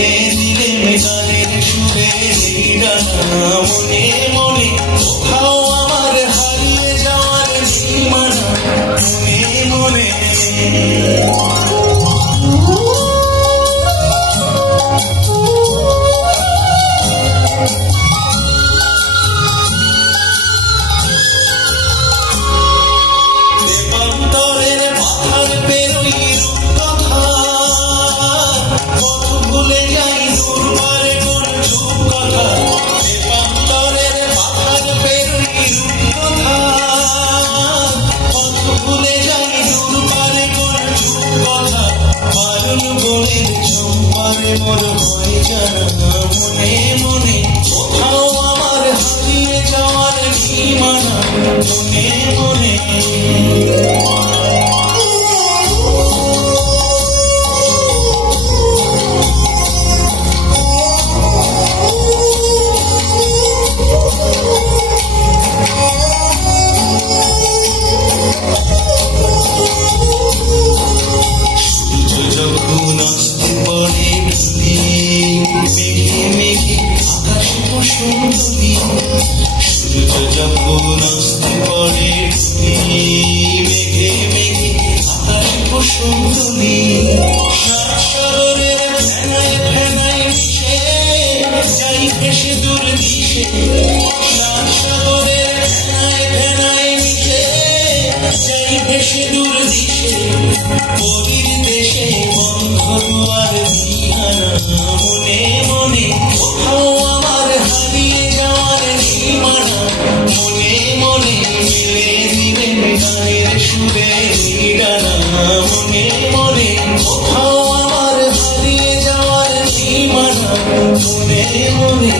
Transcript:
গানের সুরে মনে মনে কোথাও আমার হারিয়ে যাওয়ার সীমানা মনে দেবান্তরের মাথার বেরোই রূপকথা কত ভুলে যাই দুর্বারে কোন রূপকথা দেবান্তরের মাথার বেরোই রূপকথা কত ভুলে যাই দুর্বারে কোন রূপকথা বারণ বনের চম্পারে মোর হয়ে জানা মনে মনে কোথাও আমার হারিয়ে যাওয়ার সীমানা মনে মনে যখন আসতে পারে মেঘে মেঘে আকাশ সুন্দরী সূর্য যখন আসতে পারে মেঘে মেঘে আকাশ সুন্দরী সাগরের ফেনায় ফেনায় মিশে যাই ভেসে দূর দিশে সাগরের ফেনায় ফেনায় মিশে যাই ভেসে দূর দিশে কবির দেশে বন্ধ দুয়ার দিহানা মনে মনে কোথাও আমার হারিয়ে যাওয়ার সীমানা মনে মনে মিলে দিলেন গানের সুরে ডানা মনে মনে কোথাও আমার হারিয়ে যাওয়ার সীমানা মনে মনে